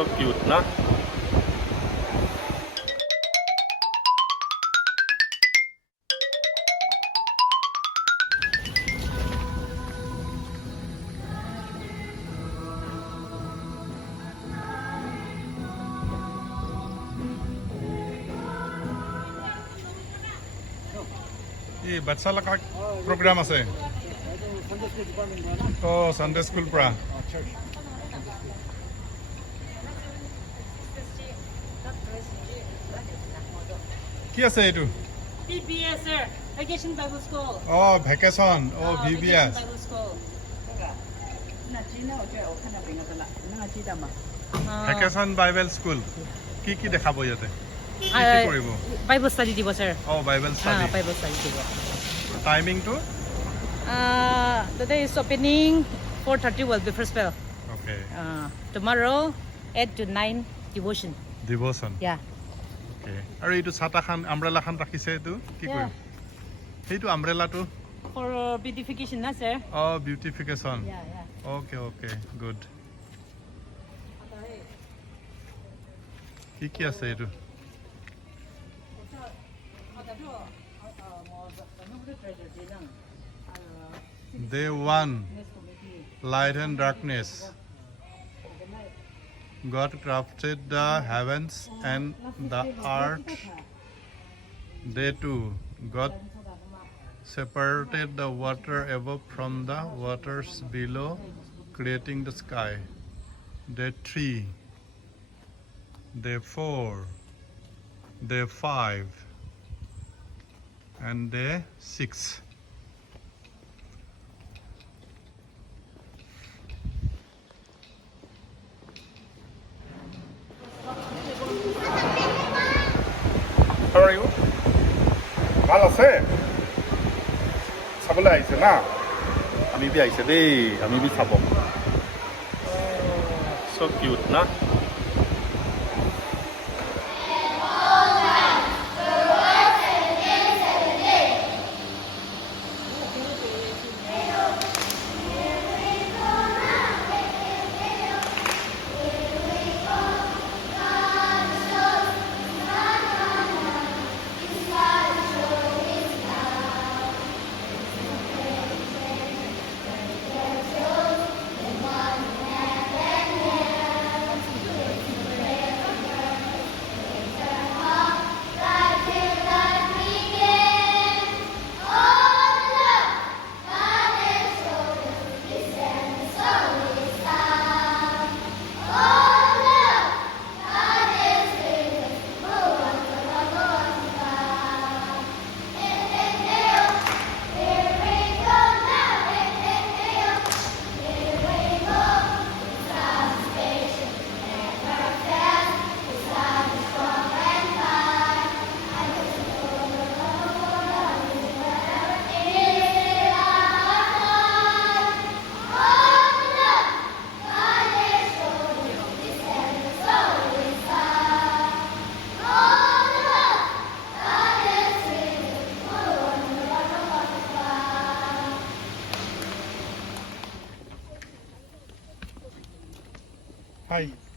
So cute, na? ये बच्चा लगा प्रोग्राम আছে ও সানডে স্কুল পৰা কি আছে এটো VBS sir, Vacation Bible School. ও ভ্যাকেশন ও VBS Bible School. Vacation Bible school কি কি দেখাব ইয়াতে কি কৰিব Bible study দিব sir. ও বাইবেল স্টাডি Bible study দিব. Timing to The day is opening 4:30 will be first bell. Okay Tomorrow 8 to 9 devotion. Devotion Yeah. Okay আৰু এইটো ছাতা খান আমব্ৰেলা খান ৰাখিছে এইটো কি Yeah. কৰিম এইটো আমব্ৰেলাটো For beautification, na sir. ও beautification Yeah. Okay okay good কি আছে এইটো Day 1 Light and darkness. God crafted the heavens and the earth. Day 2 God separated the water above from the waters below, creating the sky. Day 3 Day 4 Day 5 and Day 6. How are you? ভাল আছে চাবলৈ আহিছে না আমি B আহিছে দেই আমি B চাব so cute না Hi.